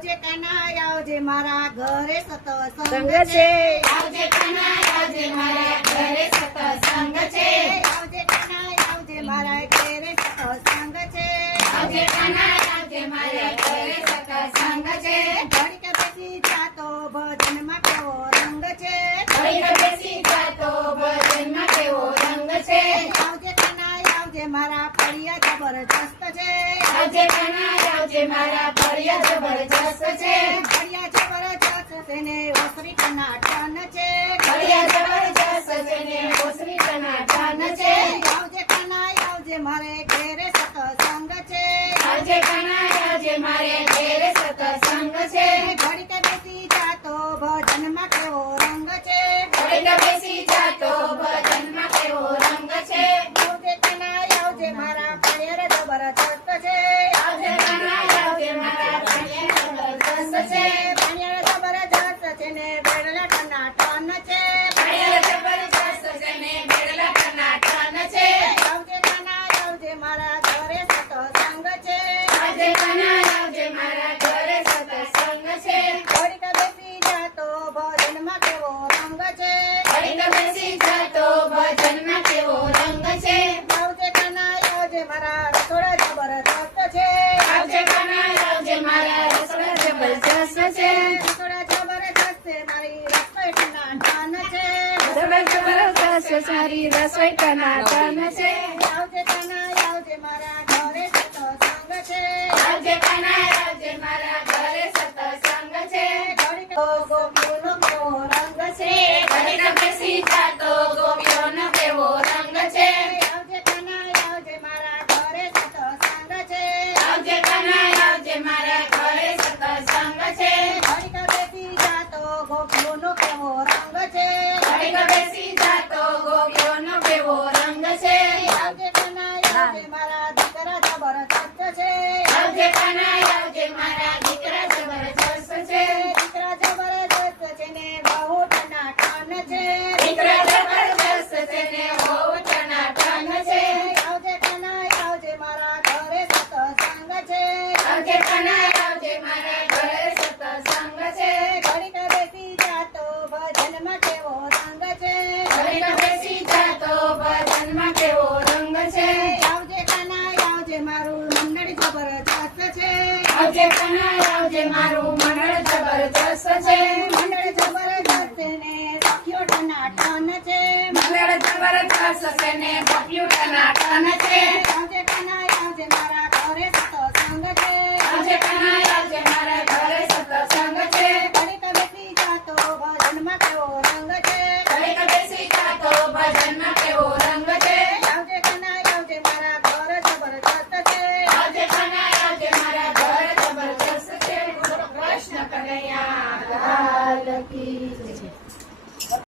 આવજે કાના આવજે મારા ઘરે સતસંગ સંગ છે છે આવજે કાના આવજે મારા ઘરે સતસંગ છે આવજે કાના આવજે મારા ઘરે સતસંગ છે આવજે કાના આવજે મારા ઘરે સતસંગ છે ઘડીક બેસી જાતો ભજનમાં કેવો રંગ છે ઘડીક બેસી જાતો ભજનમાં કેવો રંગ છે આવજે કાના આવજે મારા ફળિયા જબરજસ્ત છે આવજે કાના આવજે મારા ફળિયા જબરજસ્ત છે ફળિયા જબરજસ્ત છે ને ઓસરી ટનાટન છે ફળિયા જબરજસ્ત છે ને ઓસરી ટનાટન છે આવજે કાના આવજે મારે ઘેરે સતસંગ છે આવજે કાના આવજે મારે ઘેરે સતસંગ છે ઘડીક બેસી જાતો ભજનમાં કેવો રંગ છે ઘડીક બેસી જાતો ભજનમાં કેવો રંગ છે આવજે કાના આવજે મારા ફળિયા જબરજસ્ત છે આવજે કાના આવજે મારા ફળિયા જબરજસ્ત છે ફળિયા જબરજસ્ત છે ને બેડલા ટનાટન છે ફળિયા જબરજસ્ત છે ને બેડલા ટનાટન છે આવજે કાના આવજે મારા ઘરે સતસંગ છે આવજે કાના આવજે મારા ઘરે સતસંગ છે ઘડીક બેસી જાતો ભજનમાં કેવો રંગ છે ઘડીક બેસી જાતો ભજનમાં કેવો રંગ છે આવજે કાના આવજે મારા રસોડા જબરજસ્ત છે આવજે કાના આવજે મારા રસોડા જબરજસ્ત છે રસોડા જબરજસ્ત છે મારી રસોઈ ટનાટન છે જબરજસ્ત સારી રસોઈ ટનાટન છે આવજે કાના આવજે મારા ઘરે સતસંગ છે આવજે કાના આવજે મારા ઘરે સતસંગ છે ઘડીક ગોપીઓનો કેવો રંગ છે ઘડીક બેસી જાતો ગોપીઓનો કેવો રંગ છે આવજે કાના આવજે મારા ઘરે સતસંગ છે આવજે કાના આવજે મારા ઘરે સતસંગ છે ઘડીક બેસી જાતો ગોપીઓનો કેવો રંગ છે ઘડીક બેસી જાતો ગોપીઓનો કેવો રંગ છે આવજે કાના આવજે મારા દીકરા જબરજસ્ત છે આવજે કાના આવજે મારા દીકરા જબરજસ્ત છે દીકરા જબરજસ્ત છે ને બહુ ટનાટન છે દીકરા જબરજસ્ત છે ને બહુ ટનાટન છે આવજે કાના આવજે મારા ઘરે સતસંગ છે આવજે કાના આવજે મારા ઘરે સતસંગ છે ઘડીક બેસી જાતો ભજનમાં કેવો રંગ છે ઘડીક બેસી જાતો ભજનમાં કેવો રંગ છે આવજે કાના આવજે મારું મંડળ જબરજસ્ત છે આવજે કાના આવજે મારું મંડળ જબરજસ્ત છે મંડળ જબરજસ્ત ને સખીઓ ટનાટન છે મંડળ જબરજસ્ત છે ને સખીઓ ટનાટન છે આવજે કાના આવજે મારા ઘરે સતસંગ છે આવજે કાના આવજે મારા ઘરે સતસંગ છે ઘડીક બેસી જાતો ભજનમાં કેવો રંગ છે ઘડીક બેસી જાતો ભજનમાં કેવો રંગ છે આવજે કાના આવજે મારા ઘર જબરજસ્ત છે આવજે કાના આવજે મારા ઘર જબરજસ્ત છે કૃષ્ણ કનૈયા લાલ કી જય.